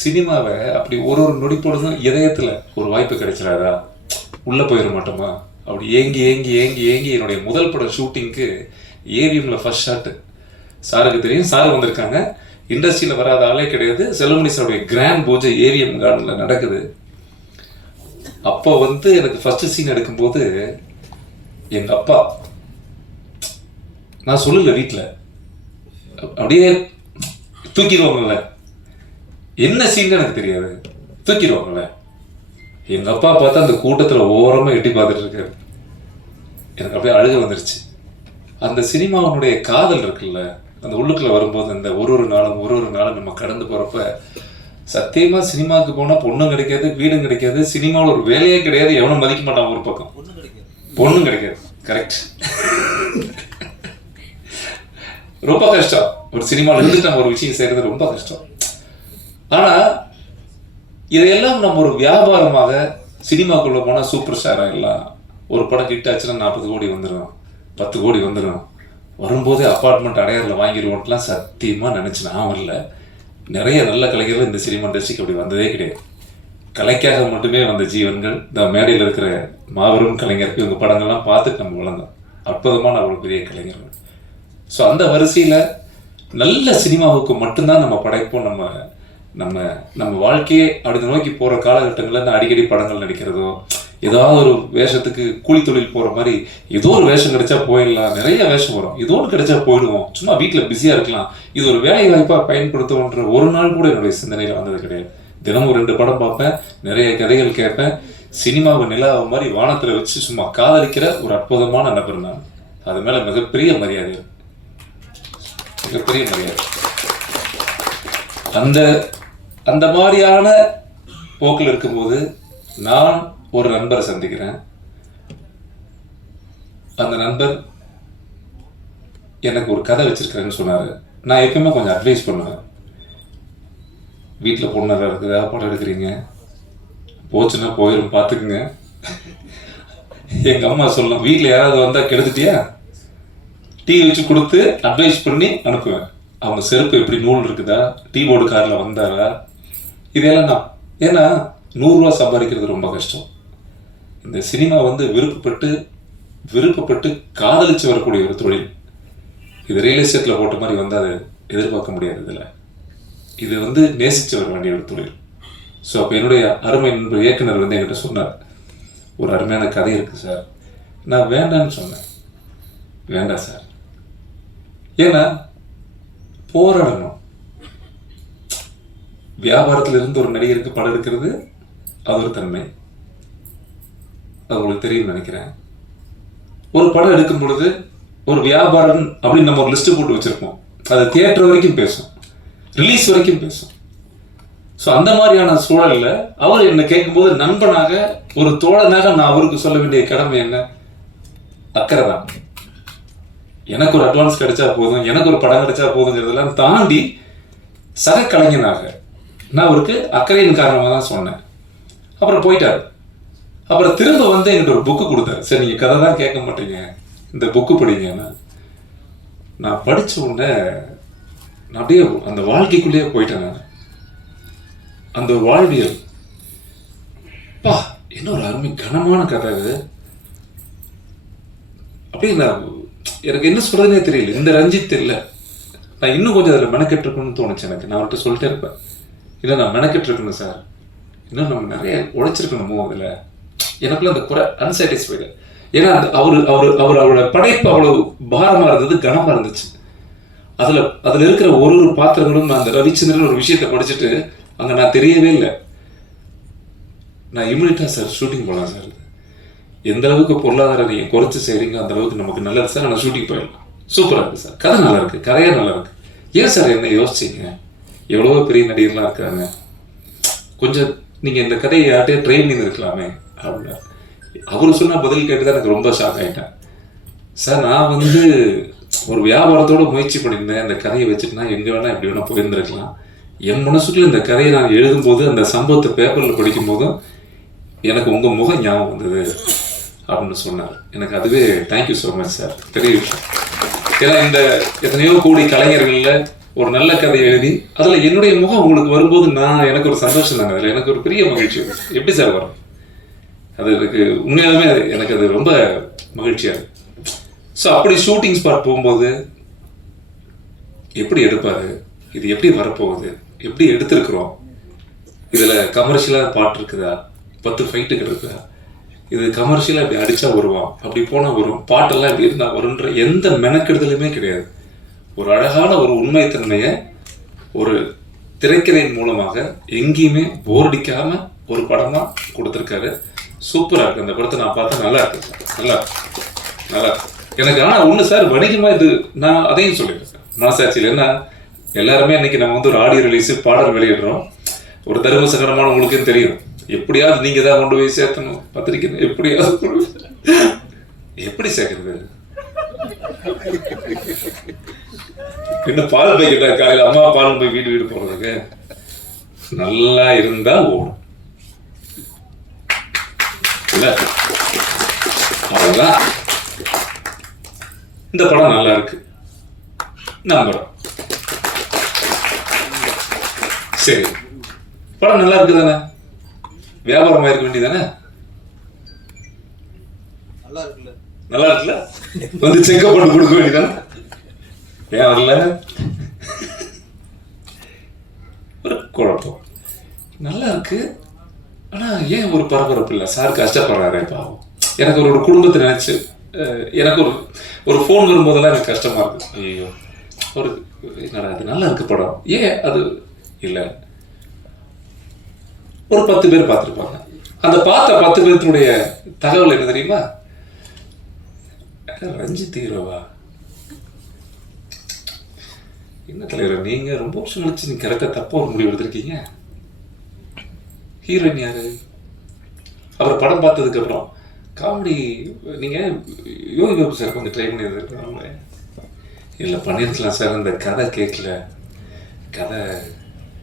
சினிமாவை அப்படி ஒரு ஒரு நொடிப்பொழுதும் இதயத்தில் ஒரு வாய்ப்பு கிடைச்சிடாதா? உள்ளே போயிட மாட்டோமா? அப்படி ஏங்கி ஏங்கி ஏங்கி ஏங்கி என்னுடைய முதல் பட ஷூட்டிங்க்கு ஏவிஎம்ல ஃபர்ஸ்ட் ஷாட்டு சாருக்கு தெரியும். சார் வந்திருக்காங்க. இண்டஸ்ட்ரியில் வராத ஆளே கிடையாது. செல்வமணி சாருடைய கிராண்ட் பூஜை ஏவிஎம் கார்டனில் நடக்குது. அப்போ வந்து எனக்கு ஃபர்ஸ்ட் சீன் எடுக்கும்போது எங்கள் அப்பா நான் சொல்லல வீட்டில் அப்படியே தூக்கிடுவாங்கல்ல. என்ன சீன் எனக்கு தெரியாது. தூக்கிடுவாங்கல்ல. எங்க அப்பா பார்த்தா அந்த கூட்டத்துல ஓரமா எட்டி பார்த்துட்டு இருக்காரு. எனக்கு அப்படியே அழுக வந்துருச்சு. அந்த சினிமாவினுடைய காதல் இருக்குல்ல அந்த உள்ளுக்குள்ள வரும்போது அந்த ஒரு ஒரு நாளும் ஒரு ஒரு நாளும் நம்ம கடந்து போறப்ப சத்தியமா சினிமாவுக்கு போனா பொண்ணும் கிடைக்காது வீடும் கிடைக்காது சினிமாவில் ஒரு வேலையே கிடையாது எவனும் மதிக்க மாட்டான் ஒரு பக்கம். பொண்ணும் கிடைக்காது. கரெக்ட் ரொம்ப கஷ்டம். ஒரு சினிமாவில் இருந்து நம்ம ஒரு விஷயம் செய்யறது ரொம்ப கஷ்டம். ஆனால் இதையெல்லாம் நம்ம ஒரு வியாபாரமாக சினிமாக்குள்ளே போனால் சூப்பர் ஸ்டாராக எல்லாம் ஒரு படம் ஹிட் ஆச்சுன்னா நாற்பது கோடி வந்துடும் பத்து கோடி வந்துடும் வரும்போதே அப்பார்ட்மெண்ட் அடையாறில் வாங்கிடுவோன்ட்டுலாம் சத்தியமாக நினச்சி நான் வரல. நிறைய நல்ல கலைஞர்கள் இந்த சினிமா இண்டஸ்ட்ரிக்கு அப்படி வந்ததே கிடையாது. கலைக்காக மட்டுமே வந்த ஜீவன்கள் இந்த மேடையில் இருக்கிற மாபெரும் கலைஞருக்கு இவங்க படங்கள்லாம் பார்த்துட்டு நம்ம வளர்ந்தோம். அற்புதமான அவ்வளோ பெரிய கலைஞர்கள். ஸோ அந்த வரிசையில் நல்ல சினிமாவுக்கு மட்டும்தான் நம்ம படைப்போம் நம்ம நம்ம நம்ம வாழ்க்கையே அடுத்த நோக்கி போகிற காலகட்டங்களில் நான் அடிக்கடி படங்கள் நடிக்கிறதோ ஏதாவது ஒரு வேஷத்துக்கு கூலி தொழில் போகிற மாதிரி ஏதோ ஒரு வேஷம் கிடைச்சா போயிடலாம். நிறைய வேஷம் வரும். ஏதோ ஒன்று கிடைச்சா போயிடுவோம். சும்மா வீட்டில் பிஸியாக இருக்கலாம். இது ஒரு வேலை வாய்ப்பாக பயன்படுத்துவோன்ற ஒரு நாள் கூட என்னுடைய சிந்தனையில் வந்தது கிடையாது. தினமும் ரெண்டு படம் பார்ப்பேன் நிறைய கதைகள் கேட்பேன் சினிமாவை நிலாவை மாதிரி வானத்தில் வச்சு சும்மா காதலிக்கிற ஒரு அற்புதமான நபர் நான். அது மேலே மிகப்பெரிய மரியாதை. மிகப்பெரிய மரியாதை. அந்த அந்த மாதிரியான போக்கில் இருக்கும்போது நான் ஒரு நண்பரை சந்திக்கிறேன். அந்த நண்பர் எனக்கு ஒரு கதை வச்சிருக்கிறேன்னு சொன்னார். நான் எப்பயுமே கொஞ்சம் அட்வைஸ் பண்ணுவேன். வீட்டில் பொண்ணு இருக்குதா படம் எடுக்கிறீங்க? போச்சுன்னா போயிடும் பார்த்துக்குங்க. எங்கள் அம்மா சொல்லலாம் வீட்டில் யாராவது வந்தால் கெடுத்துட்டியா? டீ வச்சு கொடுத்து அட்வைஸ் பண்ணி அனுப்புவேன். அவங்க செருப்பு எப்படி நூல் இருக்குதா? டீ போர்டு காரில் வந்தாரா? இதெல்லாம் நான் ஏன்னா நூறுரூவா சம்பாதிக்கிறது ரொம்ப கஷ்டம். இந்த சினிமா வந்து விருப்பப்பட்டு விருப்பப்பட்டு காதலிச்சு வரக்கூடிய ஒரு தொழில். இது ரியல் எஸ்டேட்டில் போட்ட மாதிரி வந்து அதை எதிர்பார்க்க முடியாது இதில். இது வந்து நேசித்து வர வேண்டிய ஒரு தொழில். ஸோ அப்போ என்னுடைய அருமை நண்பர் இயக்குனர் வந்து என்கிட்ட சொன்னார் ஒரு அருமையான கதை இருக்குது சார் நான் வேண்டான்னு சொன்னேன். வேண்டாம் சார் ஏன்னா போராடணும். வியாபாரத்தில் இருந்து ஒரு நடிகருக்கு படம் எடுக்கிறது அது ஒரு தன்மை. அது உங்களுக்கு தெரியும் நினைக்கிறேன். ஒரு படம் எடுக்கும் பொழுது ஒரு வியாபாரம் அப்படின்னு நம்ம ஒரு லிஸ்ட் போட்டு வச்சிருப்போம். அது தியேட்டர் வரைக்கும் பேசும். ரிலீஸ் வரைக்கும் பேசும். ஸோ அந்த மாதிரியான சூழல்ல அவர் என்னை கேட்கும்போது நண்பனாக ஒரு தோழனாக நான் அவருக்கு சொல்ல வேண்டிய கடமை என்ன? அக்கறை தான். எனக்கு ஒரு அட்வான்ஸ் கிடைச்சா போதும் எனக்கு ஒரு படம் கிடைச்சா போதுங்கிறதெல்லாம் தாண்டி சக கலைஞனாக நான் அவருக்கு அக்கறையின் காரணமாக தான் சொன்னேன். அப்புறம் போயிட்டாரு. அப்புறம் திரும்ப வந்து என்கிட்ட ஒரு புக்கு கொடுத்தாரு. சரி நீங்கள் கதை தான் கேட்க மாட்டீங்க. இந்த புக்கு படிங்கன்னா. நான் படிச்ச உடனே நான் அப்படியே அந்த வாழ்க்கைக்குள்ளேயே போயிட்டேன் நான். அந்த வாழ்வியல். பா என்ன ஒரு அருமை கனமான கதை அது. அப்படியே நான் எனக்கு என்ன சொல்கிறதுனே தெரியல. இந்த ரஞ்சித் இல்லை நான் இன்னும் கொஞ்சம் அதில் மெனக்கெட்டுருக்கணும்னு தோணுச்சு எனக்கு. நான் அவர்கிட்ட சொல்லிட்டே இருப்பேன். இல்லை நான் மெனக்கெட்டு இருக்கணும் சார். இன்னும் நம்ம நிறைய உழைச்சிருக்கணுமோ அதில் எனக்குள்ள அந்த குறை அன்சாட்டிஸ்ஃபைடு ஏன்னா அந்த அவர் அவர் அவர் அவரோட படைப்பு அவ்வளவு பாரமாக இருந்தது கனமாக இருந்துச்சு. அதில் அதில் இருக்கிற ஒரு ஒரு பாத்திரங்களும் நான் அந்த ரவிச்சந்திரன் ஒரு விஷயத்தை படிச்சுட்டு அங்கே நான் தெரியவே இல்லை. நான் இம்யூனிட்டாக சார் ஷூட்டிங் போகலாம் சார். எந்த அளவுக்கு பொருளாதார நீங்கள் குறைச்சி செய்கிறீங்க அந்த அளவுக்கு நமக்கு நல்லது சார். நான் ஷூட்டிங் போயிடலாம். சூப்பராக இருக்குது சார். கதை நல்லா இருக்கு கதையே நல்லா இருக்கு. ஏன் சார் என்ன யோசிச்சீங்க? எவ்வளவோ பெரிய நடிகர்லாம் இருக்காங்க. கொஞ்சம் நீங்கள் இந்த கதையை யார்கிட்டயே ட்ரெயின் பண்ணியிருக்கலாமே அப்படின்னா. அவர் சொன்ன பதில் கேட்டு தான் எனக்கு ரொம்ப ஷாக் ஆகிட்டேன் சார் நான் வந்து ஒரு வியாபாரத்தோட முயற்சி பண்ணியிருந்தேன். இந்த கதையை வச்சுட்டு நான் எங்கே வேணால் எப்படி வேணால் போயிருந்துருக்கலாம். என் மனசுக்குள்ள இந்த கதையை நான் எழுதும்போது அந்த சம்பவத்தை பேப்பரில் படிக்கும்போதும் எனக்கு உங்கள் முகம் ஞாபகம் வந்தது அப்படின்னு சொன்னார். எனக்கு அதுவே தேங்க்யூ ஸோ மச் சார் பெரிய விஷயம். ஏன்னா இந்த எத்தனையோ கூடி கலைஞர்களில் ஒரு நல்ல கதையை எழுதி அதுல என்னுடைய முகம் உங்களுக்கு வரும்போது நான் எனக்கு ஒரு சந்தோஷம் தாங்க அதில் எனக்கு ஒரு பெரிய மகிழ்ச்சி. எப்படி சார் வரும்? அது எனக்கு உண்மையாலுமே எனக்கு அது ரொம்ப மகிழ்ச்சியாக இருக்கு. ஸோ அப்படி ஷூட்டிங் ஸ்பாட் போகும்போது எப்படி எடுப்பாரு? இது எப்படி வரப்போகுது? எப்படி எடுத்திருக்கிறோம்? இதில் கமர்ஷியலாக பாட்டு இருக்குதா? பத்து ஃபைட்டுகள் இருக்குதா? இது கமர்ஷியலாக இப்படி அடித்தா வருவான் அப்படி போனால் வரும்? பாட்டெல்லாம் இப்படி இருந்தால் வரும்ன்ற எந்த மெனக்கெடுதலுமே கிடையாது. ஒரு அழகான ஒரு உண்மைத்தன்மையை ஒரு திரைக்கதையின் மூலமாக எங்கேயுமே போர்டிக்காம ஒரு ஒரு படமா கொடுத்துருக்காரு. சூப்பரா இருக்கு. அந்த படத்தை நான் பார்த்தா நல்லா இருக்கு. நல்லா நல்லா இருக்கு. எனக்கு ஆனா ஒண்ணு சார் வணிகமா இது நான் அதையும் சொல்லியிருக்கேன் மனசாட்சியில் என்ன எல்லாருமே இன்னைக்கு நம்ம வந்து ஒரு ஆடியோ ரிலீஸ் பாடல் வெளியிடுறோம். ஒரு தர்ம சங்கடமான உங்களுக்கும் தெரியும். எப்படியாவது நீங்க தான் கொண்டு போய் சேர்த்தணும். பத்திரிக்கை எப்படியாவது எப்படி சேர்க்கறது? இன்னும் பால் பாக்கெட்டா காலையில அம்மா பால் போய் வீடு வீடு போறதுக்கு நல்லா இருந்தா ஓடும். இல்ல? அவ்வளவுதான். இந்த படம் நல்லா இருக்கு. நம்புறோம் சரி. படம் நல்லா இருக்கு தானே? வியாபாரமா இருக்க வேண்டியதானே நல்லா இருக்குல்ல. நல்லா இருக்குல்ல? வந்து செக்அப் பண்ணி கொடுக்க வேண்டியதானே ஏன் வரல ஒரு குழப்பம் நல்லா இருக்கு ஆனா ஏன் ஒரு பரபரப்பு இல்லை சார் கஷ்டப்படுறாரு பாவம் எனக்கு ஒரு ஒரு குடும்பத்தை நினைச்சு எனக்கு ஒரு ஒரு ஃபோன் வரும்போதெல்லாம் எனக்கு கஷ்டமா இருக்கு ஐயோ ஒரு என்னடா இது நல்லா இருக்கு படம் ஏன் அது இல்லை ஒரு பத்து பேர் பார்த்துருப்பாங்க அந்த பார்த்த பத்து பேர்த்தினுடைய தகவல் என்ன தெரியுமா ரஞ்சித் ஹீரோவா என்ன தலைவர் நீங்க ரொம்ப வருஷம் கழிச்சு நீங்க கரெக்டா தப்பா ஒரு முடிவு எடுத்திருக்கீங்க. ஹீரோயின் யாரு? அவர் படம் பார்த்ததுக்கு அப்புறம். காமெடி நீங்க யோகி பாபு சார் கொஞ்சம் ட்ரை பண்ணியிருக்காங்க இல்லை பண்ணியிருக்கலாம் சார் அந்த கதை கேட்கல. கதை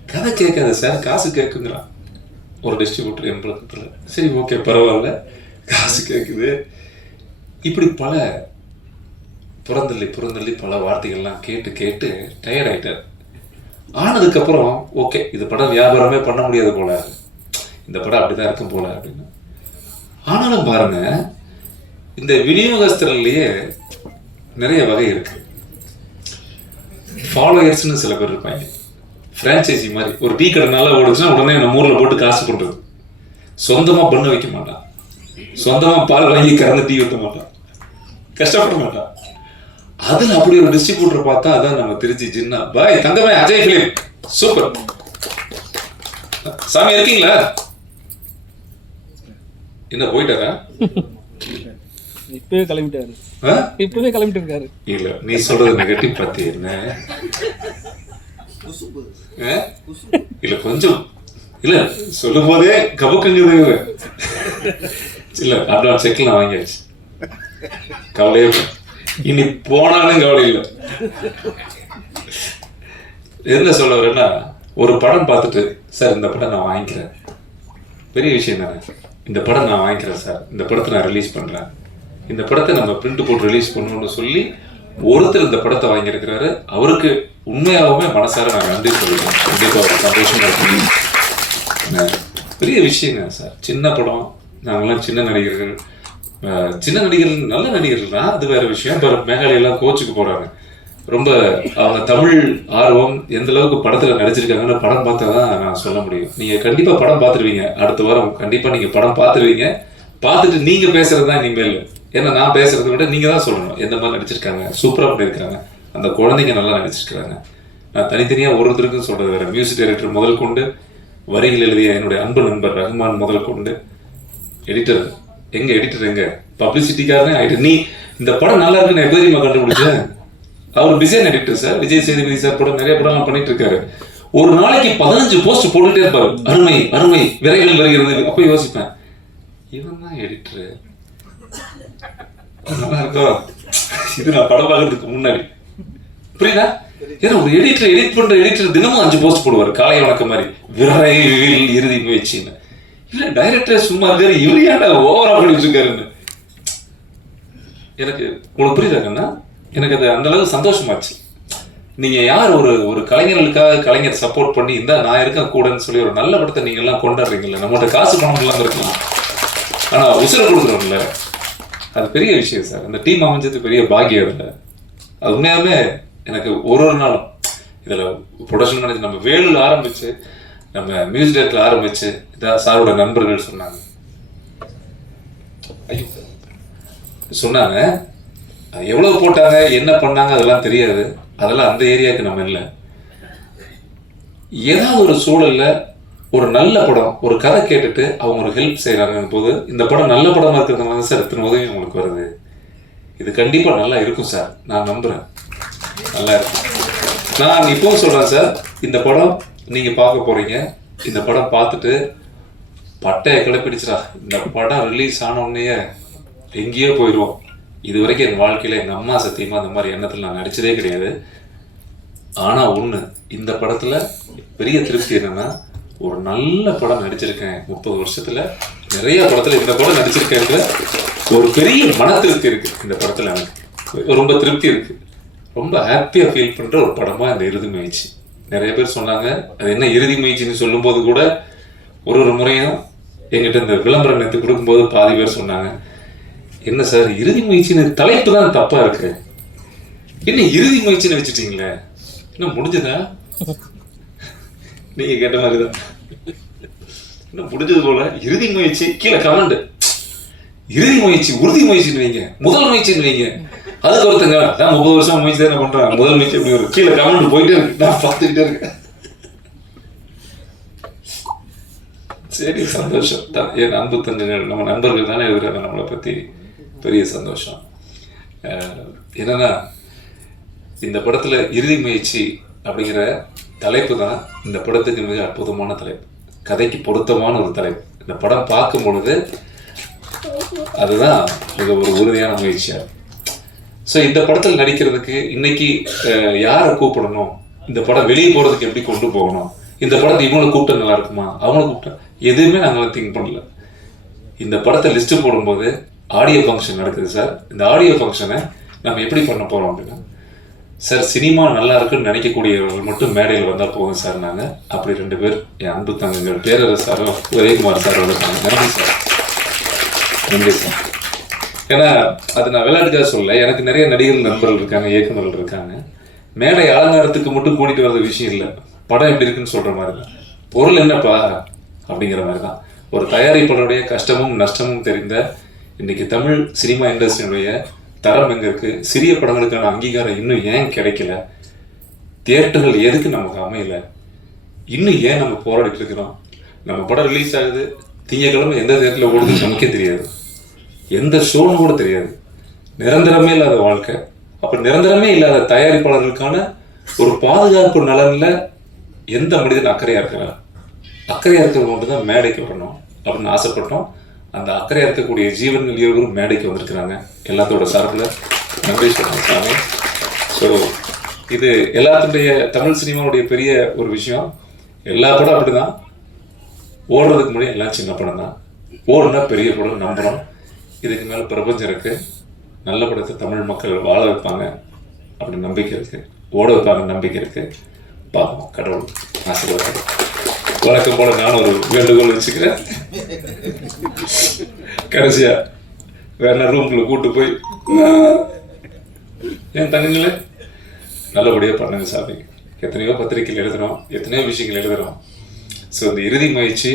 கதை கேட்காத சார் காசு கேட்குங்கிறான். ஒரு டிஸ்ட்ரிபியூட்டர் எம்பளத்தில் சரி ஓகே பரவாயில்ல. காசு கேட்குது. இப்படி பல புறந்தள்ளி புறந்தள்ளி பல வார்த்தைகள்லாம் கேட்டு கேட்டு டயர்ட் ஆகிட்டார் ஆனதுக்கப்புறம் ஓகே இது படம் வியாபாரமே பண்ண முடியாது போல. இந்த படம் அப்படிதான் இருக்கும் போல அப்படின்னு. ஆனாலும் பாருங்க இந்த விநியோகஸ்தர்லேயே நிறைய வகை இருக்கு. ஃபாலோயர்ஸ்னு சில பேர் இருப்பாங்க. ஃப்ரான்ச்சைசி மாதிரி. ஒரு டீ கடை நல்லா ஓடுச்சுன்னா உடனே நம்ம ஊரில் போட்டு காசு பண்ணுறது சொந்தமாக பண்ண வைக்க மாட்டான். சொந்தமாக பால் வாங்கி கறந்து டீ ஊற்ற மாட்டான். கஷ்டப்பட மாட்டான். அதில் அப்படி ஒரு டிஸ்ட்ரிபியூட்டர் பார்த்தா அதான் நம்ம திருச்சி ஜின்னா. பாய் தங்கமே அஜய் பிலிம் சூப்பர் சாமி இருக்கீங்களா? என்ன போயிட்டாரா? இப்பவே கிளம்பிட்டாரு? இப்பவே கிளம்பிட்டு இருக்காரு இல்ல நீ சொல்றது நெகட்டிவ் பத்தி என்ன? இல்ல கொஞ்சம். இல்ல சொல்லும் போதே கபக்குங்குது இல்ல அட்வான்ஸ் செக்ல நான் வாங்கியாச்சு. கவலையே. இனி போனாலும் கவலை இல்லை. என்ன சொல்ல வரேன்னா ஒரு படம் பார்த்துட்டு சார் இந்த படம் நான் வாங்கிக்கிறேன். பெரிய விஷயம் தானே. இந்த படம் நான் வாங்கிக்கிறேன் சார். இந்த படத்தை நான் ரிலீஸ் பண்ணுறேன் இந்த படத்தை நம்ம பிரிண்ட் போட்டு ரிலீஸ் பண்ணணும்னு சொல்லி ஒருத்தர் இந்த படத்தை வாங்கியிருக்கிறாரு. அவருக்கு உண்மையாகவுமே மனசார நான் நன்றி சொல்லுவேன் கண்டிப்பாக ஒரு சந்தோஷமா இருக்கு அஹ் பெரிய விஷயங்க சார். சின்ன படம் நாங்களாம் சின்ன நடிகர்கள். சின்ன நடிகர்கள் நல்ல நடிகர்கள் தான் அது வேற விஷயம். இப்போ மேகாலயெல்லாம் கோச்சுக்கு போறாங்க. ரொம்ப அவங்க தமிழ் ஆர்வம் எந்த அளவுக்கு படத்துல நடிச்சிருக்காங்கன்னு படம் பார்த்தா தான் நான் சொல்ல முடியும். நீங்க கண்டிப்பா படம் பார்த்துருவீங்க. அடுத்த வாரம் கண்டிப்பா நீங்க படம் பார்த்துருவீங்க. பார்த்துட்டு நீங்க பேசுறது தான் இனிமேல். ஏன்னா நான் பேசுறதை விட நீங்க தான் சொல்லணும். எந்த மாதிரி நடிச்சிருக்காங்க? சூப்பராக பண்ணியிருக்காங்க. அந்த குழந்தைங்க நல்லா நடிச்சிருக்காங்க நான் தனித்தனியாக ஒருத்தருக்கும் சொல்றது வேற. மியூசிக் டைரக்டர் முதல் கொண்டு வரிகள் எழுதிய என்னுடைய அன்பு நண்பர் ரஹ்மான் முதல் கொண்டு எடிட்டர் எங்க எடிட்டர் எங்க? பப்ளிசிட்டிக்காரனே ஆயிட்டு. நீ இந்த படம் நல்லா இருக்குன்னு எப்படி தெரியுமா கண்டுபிடிச்சேன்? அவர் design editor sir Vijay Sethupathi sir படம் நிறைய படம்லாம் பண்ணிட்டு இருக்காரு. ஒரு நாளைக்கு பதினஞ்சு போஸ்ட் போட்டுட்டே இருப்பாரு. அருமை அருமை விரைவில் வருகிறது. அப்ப யோசிப்பேன். இவன் தான் எடிட்டரு நல்லா இருக்கோ? இது நான் படம் பார்க்கறதுக்கு முன்னாடி. புரியுதா? ஏன்னா ஒரு எடிட்டர் எடிட் பண்ற எடிட்டர் தினமும் அஞ்சு போஸ்ட் போடுவார். காலை வணக்கம் மாதிரி. விரைவில் இறுதி முயற்சின்னு. இல்ல டைரக்டர் சும்மா இருக்காரு இவர் ஏன்டா ஓவரா பண்ணி வச்சுருக்காருன்னு எனக்கு உங்களுக்கு புரியுதாங்கண்ணா எனக்கு அது அந்த அளவுக்கு சந்தோஷமாச்சு. நீங்க யார் ஒரு ஒரு கலைஞர்களுக்காக கலைஞர் சப்போர்ட் பண்ணி இந்த நான் இருக்கேன் கூடன்னு சொல்லி ஒரு நல்ல படத்தை நீங்க எல்லாம் கொண்டாடுறீங்கல்ல நம்மகிட்ட காசு பணம் எல்லாம் இருக்கலாம். ஆனா உசுரை கொடுக்குறோம்ல. அது பெரிய விஷயம் சார். அந்த டீம் அமைஞ்சது பெரிய பாக்கியம் இல்லை அது உண்மையாலுமே எனக்கு ஒரு ஒரு நாளும் இதுல ப்ரொடக்ஷன் மேனேஜர் நம்ம வேலூர் ஆரம்பிச்சு நம்ம மியூசிக் டைரக்டர் ஆரம்பிச்சு இதான் சாரோட நண்பர்கள் சொன்னாங்க. ஐயோ. சொன்னாங்க எவ்வளவு போட்டாங்க என்ன பண்ணாங்க அதெல்லாம் தெரியாது. அதெல்லாம் அந்த ஏரியாவுக்கு நம்ம இல்லை. ஏதாவது ஒரு சூழல்ல ஒரு நல்ல படம் ஒரு கதை கேட்டுட்டு அவங்க ஒரு ஹெல்ப் செய்யறாங்க போது இந்த படம் நல்ல படமா இருக்கிறதுனால தான் சார் இத்தனை உதவி உங்களுக்கு வருது. இது கண்டிப்பா நல்லா இருக்கும் சார். நான் நம்புறேன். நல்லா இருக்கும் நான் இப்போவும் சொல்றேன் சார். இந்த படம் நீங்க பார்க்க போறீங்க. இந்த படம் பார்த்துட்டு பட்டையை கிளப்பிடுச்சுடா. இந்த படம் ரிலீஸ் ஆன உடனேயே எங்கேயோ போயிடுவோம் இது வரைக்கும் என் வாழ்க்கையில் எங்கள் அம்மா சத்தியமாக அந்த மாதிரி எண்ணத்தில் நான் நடிச்சதே கிடையாது. ஆனால் ஒன்று இந்த படத்தில் பெரிய திருப்தி என்னென்னா ஒரு நல்ல படம் நடிச்சிருக்கேன். முப்பது வருஷத்தில் நிறைய படத்தில் இந்த படம் நடிச்சிருக்கேன்ற ஒரு பெரிய மன திருப்தி இருக்குது இந்த படத்தில் எனக்கு. ரொம்ப திருப்தி இருக்குது ரொம்ப ஹாப்பியாக ஃபீல் பண்ணுற ஒரு படமாக இந்த இறுதி முயற்சி நிறைய பேர் சொன்னாங்க. அது என்ன இறுதி முயற்சின்னு சொல்லும்போது கூட ஒரு ஒரு முறையும் எங்கிட்ட இந்த விளம்பரம் எடுத்து கொடுக்கும்போது பாதி பேர் சொன்னாங்க. என்ன சார் இறுதி முயற்சின்னு தலைப்பு தான் தப்பா இருக்கு. என்ன இறுதி முயற்சின்னு வச்சுட்டீங்களே? என்ன முடிஞ்சதா? நீங்க கேட்ட மாதிரி தான் என்ன முடிஞ்சது போல? இறுதி முயற்சி கீழே கமெண்ட் இறுதி முயற்சி உறுதி முயற்சின்னு வைங்க. முதல் முயற்சின்னு வைங்க. அதுக்கு ஒருத்தங்க நான் முப்பது வருஷம் முயற்சி தானே பண்றேன். முதல் முயற்சி எப்படி ஒரு கீழே கமெண்ட் போயிட்டே இருக்கு. நான் பார்த்துக்கிட்டே இருக்கேன். சரி சந்தோஷம். தான் என் அன்பு நம்ம நண்பர்கள் தானே எழுதுறாங்க நம்மளை பத்தி பெரிய சந்தோஷம். என்னன்னா இந்த படத்துல இறுதி முயற்சி அப்படிங்கிற தலைப்பு தான் இந்த படத்துக்கு மிக அற்புதமான தலைப்பு. கதைக்கு பொருத்தமான ஒரு தலைப்பு. இந்த படம் பார்க்கும் பொழுது அதுதான் மிக ஒரு உறுதியான முயற்சியாக ஸோ இந்த படத்தில் நடிக்கிறதுக்கு இன்னைக்கு யாரை கூப்பிடணும்? இந்த படம் வெளியே போகிறதுக்கு எப்படி கொண்டு போகணும்? இந்த படத்தை இவங்களை கூப்பிட்டா நல்லா இருக்குமா? அவங்கள கூப்பிட்டா எதுவுமே நாங்கள் திங்க் பண்ணல. இந்த படத்தை லிஸ்ட் போடும்போது ஆடியோ ஃபங்க்ஷன் நடக்குது சார் இந்த ஆடியோ ஃபங்க்ஷனை நம்ம எப்படி பண்ண போகிறோம் அப்படின்னா சார் சினிமா நல்லா இருக்குன்னு நினைக்கக்கூடியவர்கள் மட்டும் மேடையில் வந்தால் போதும் சார் நாங்கள் அப்படி ரெண்டு பேர் என் அன்பு தங்கங்கள் பேரரசு சாரும் உதயகுமார் சார் நன்றி சார் நன்றி சார் ஏன்னா அது நான் விளையாட்டுக்காக சொல்ல எனக்கு நிறைய நடிகர் நண்பர்கள் இருக்காங்க இயக்குநர்கள் இருக்காங்க. மேடை அலங்காரத்துக்கு மட்டும் கூட்டிட்டு வர்ற விஷயம் இல்லை. படம் எப்படி இருக்குன்னு சொல்ற மாதிரி தான். பொருள் என்னப்பா அப்படிங்கிற மாதிரி தான். ஒரு தயாரிப்பாளருடைய கஷ்டமும் நஷ்டமும் தெரிந்த இன்னைக்கு தமிழ் சினிமா இண்டஸ்ட்ரியினுடைய தரம் எங்க இருக்கு? சிறிய படங்களுக்கான அங்கீகாரம் இன்னும் ஏன் கிடைக்கல? தியேட்டர்கள் எதுக்கு நமக்கு அமையல? இன்னும் ஏன் நம்ம போராடிட்டு இருக்கிறோம்? நம்ம படம் ரிலீஸ் ஆகுது. திங்கக்கிழமை எந்த தேட்டரில் ஓடுதுன்னு நமக்கே தெரியாது. எந்த ஷோன்னு கூட தெரியாது. நிரந்தரமே இல்லாத வாழ்க்கை. அப்போ நிரந்தரமே இல்லாத தயாரிப்பாளர்களுக்கான ஒரு பாதுகாப்பு நலனில் எந்த மனிதன் அக்கறையாக இருக்கிறார் அக்கறையாக இருக்கிறவங்க மட்டும் தான் மேடைக்கு வரணும் அப்படின்னு ஆசைப்பட்டோம். அந்த அக்கறையாக இருக்கக்கூடிய ஜீவன் இருவரும் மேடைக்கு வந்திருக்கிறாங்க. எல்லாத்தோட சார்பில் நன்றி சொல்றேன் சாமி. ஸோ இது எல்லாத்துடைய தமிழ் சினிமாவுடைய பெரிய ஒரு விஷயம். எல்லா படம் அப்படிதான். ஓடுறதுக்கு முன்னாடி எல்லாம் சின்ன படம் தான் ஓடுனா பெரிய படம் நம்புகிறோம் இதுக்கு மேலே பிரபஞ்சம் இருக்குது நல்ல படத்தை தமிழ் மக்கள் வாழ வைப்பாங்க. அப்படின்னு நம்பிக்கை இருக்குது ஓட வைப்பாங்க நம்பிக்கை இருக்குது பார்ப்போம் கடவுள் ஆசீர்வாதம் வழக்கம் போல நான் ஒரு வேண்டுகோள் வச்சுக்கிறேன். கடைசியா வேணா ரூம்குள்ள கூட்டு போய் என் தங்கங்களே? நல்லபடியாக பண்ணுங்க சாமி. எத்தனையோ பத்திரிகைகள் எழுதுறோம் எத்தனையோ விஷயங்கள் எழுதுறோம். ஸோ இந்த இறுதி முயற்சி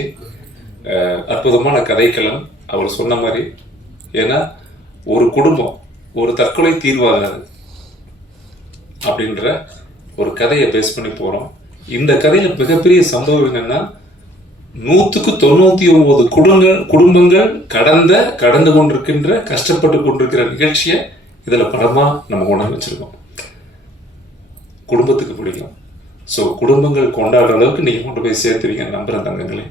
அற்புதமான கதைக்களம். அவர் சொன்ன மாதிரி ஏன்னா ஒரு குடும்பம் ஒரு தற்கொலை தீர்வாகாது அப்படின்ற ஒரு கதையை பேஸ் பண்ணி போறோம். இந்த கதையில் மிகப்பெரிய சம்பவம் என்னன்னா நூற்றுக்கு தொண்ணூத்தி ஒம்பது குடும்பங்கள் குடும்பங்கள் கடந்த கடந்து கொண்டிருக்கின்ற கஷ்டப்பட்டு கொண்டிருக்கிற நிகழ்ச்சியை இதுல படமாக நம்ம கொண்டாந்து வச்சுருக்கோம். குடும்பத்துக்கு பிடிக்கும். ஸோ குடும்பங்கள் கொண்டாடுற அளவுக்கு நீங்கள் கொண்டு போய் சேர்த்துவீங்க நம்புகிற தங்கங்களே.